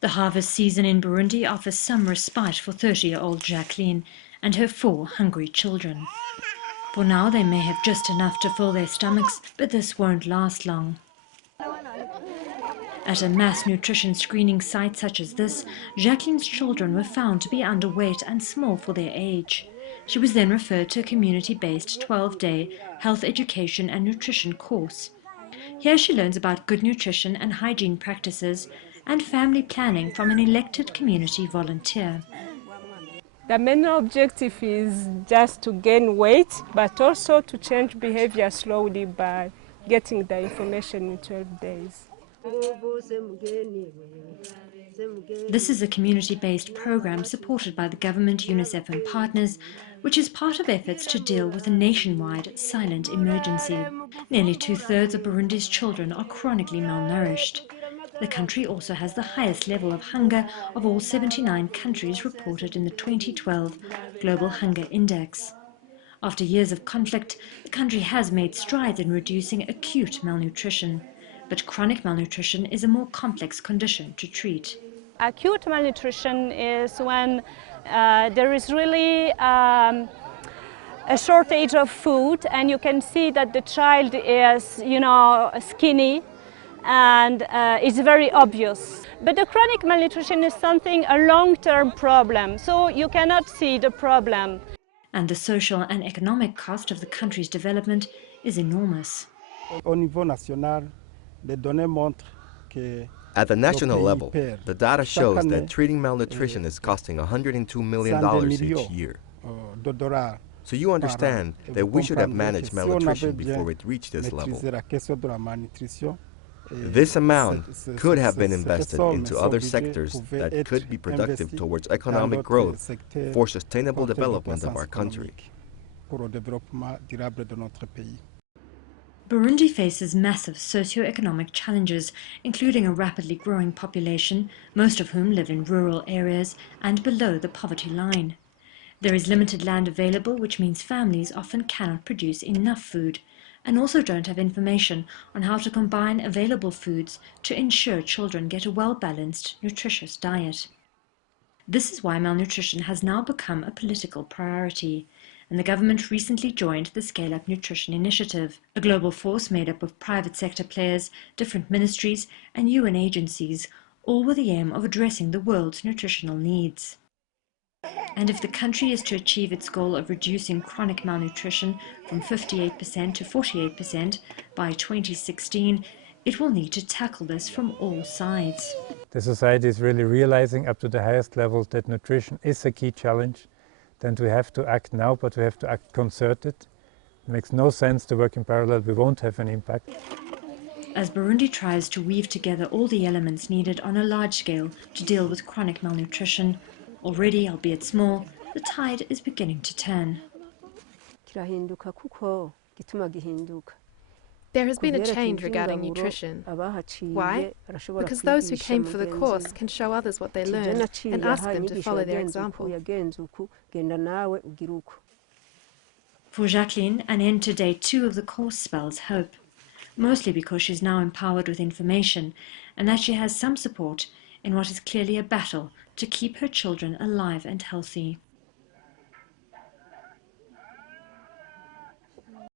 The harvest season in Burundi offers some respite for 30-year-old Jacqueline and her 4 hungry children. For now, they may have just enough to fill their stomachs, but this won't last long. At a mass nutrition screening site such as this, Jacqueline's children were found to be underweight and small for their age. She was then referred to a community-based 12-day health education and nutrition course. Here she learns about good nutrition and hygiene practices and family planning from an elected community volunteer. The main objective is just to gain weight, but also to change behavior slowly by getting the information in 12 days. This is a community-based program supported by the government, UNICEF and partners, which is part of efforts to deal with a nationwide silent emergency. Nearly 2/3 of Burundi's children are chronically malnourished. The country also has the highest level of hunger of all 79 countries reported in the 2012 Global Hunger Index. After years of conflict, the country has made strides in reducing acute malnutrition. But chronic malnutrition is a more complex condition to treat. Acute malnutrition is when there is really a shortage of food, and you can see that the child is, skinny, and it's very obvious. But the chronic malnutrition is a long-term problem, so you cannot see the problem. And the social and economic cost of the country's development is enormous. At the national level, the data shows that treating malnutrition is costing $102 million each year. So you understand that we should have managed malnutrition before it reached this level. This amount could have been invested into other sectors that could be productive towards economic growth for sustainable development of our country. Burundi faces massive socio-economic challenges, including a rapidly growing population, most of whom live in rural areas and below the poverty line. There is limited land available, which means families often cannot produce enough food, and also don't have information on how to combine available foods to ensure children get a well-balanced, nutritious diet. This is why malnutrition has now become a political priority, and the government recently joined the Scale Up Nutrition Initiative, a global force made up of private sector players, different ministries and UN agencies, all with the aim of addressing the world's nutritional needs. And if the country is to achieve its goal of reducing chronic malnutrition from 58% to 48% by 2016, it will need to tackle this from all sides. The society is really realizing up to the highest levels that nutrition is a key challenge. Then we have to act now, but we have to act concerted. It makes no sense to work in parallel, we won't have an impact. As Burundi tries to weave together all the elements needed on a large scale to deal with chronic malnutrition, already, albeit small, the tide is beginning to turn. There has been a change regarding nutrition. Why? Because those who came for the course can show others what they learned and ask them to follow their example. For Jacqueline, an end to day 2 of the course spells hope, mostly because she's now empowered with information and that she has some support in what is clearly a battle to keep her children alive and healthy.